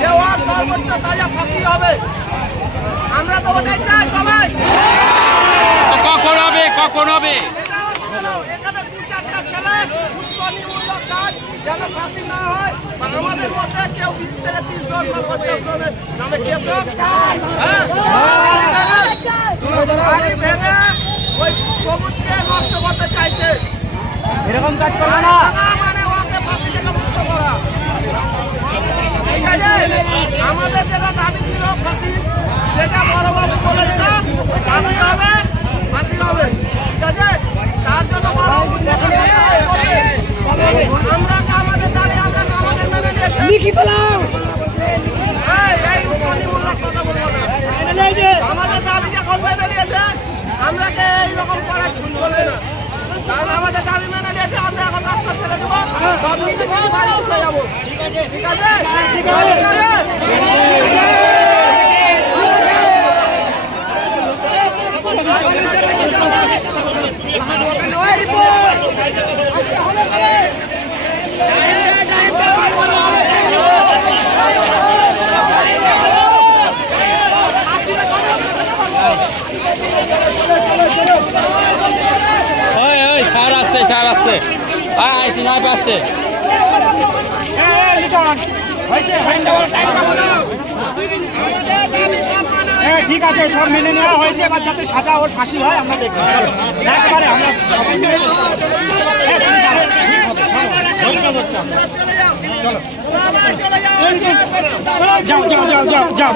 যে ওর সর্বোচ্চ সাজা ফাঁসি হবে। আমরা তো ওটাই চাই সবাই। কখন হবে কখন হবে? এখানে 2-4টা ছেলে উস্কানিমূলক কাজ যেন ফাঁসি না হয়, বা আমাদের মধ্যে কেউ 20 থেকে 30 জন বা 50 জনের নামে কেস হোক। বাড়ি ভেঙে ওই সবুজকে নষ্ট করতে চাইছে, এরকম কাজ করবে না। মানে ওকে ফাঁসি থেকে মুক্ত করা। ঠিক আছে, আমাদের যেটা দাবি ছিল ফাঁসি, সেটা বড়বাবু বলে দিল ফাঁসি হবে, ফাঁসি হবে। ঠিক আছে, তার জন্য বড়বাবু যেটা করতে হয় করবে। আমরা আমাদের দাবি আমরা আমাদের মেনে নিয়েছি। এই উস্কানিমূলক কথা বলবো না। আমাদের দাবি যখন মেনে নিয়েছে, আমরাকে এইরকম করা চলবে না। কারণ আমাদের দাবি মেনে নিয়েছে, আমরা এখন রাস্তা ছেড়ে দেবো, বাবুকে নিয়ে বাড়ি চলে যাবো। ঠিক আছে, ঠিক আছে। সার আসছে সার আসছে আইসি নাই পাচ্ছে। ঠিক আছে, সব মেনে নেওয়া হয়েছে, এবার যাতে সাজা ওর ফাঁসি হয় আমরা দেখবো। একবারে আমরা চলো, সবাই চলে যাও। যাও যাও যাও যাও যাও।